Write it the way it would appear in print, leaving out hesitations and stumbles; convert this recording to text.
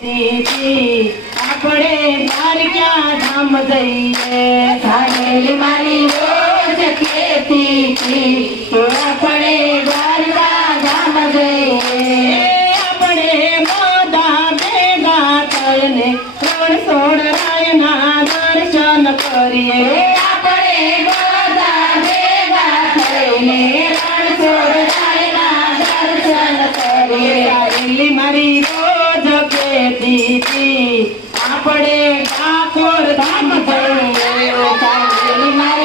આપણે દ્વારકા ધામ જઈએ થાળેલી મારી રોજ કહેતી હતી કે આપણે દ્વારકા ધામ જઈએ આપણે બધા ભેગા થઈને રણછોડરાયના દર્શન કરીએ આપણે બધા ભેગા થઈને રણછોડરાયના દર્શન કરીએ તારેલી મારી રોજ કહેતી હતી આપણે ઠાકોર ધામ જઈએ થાળેલી મારી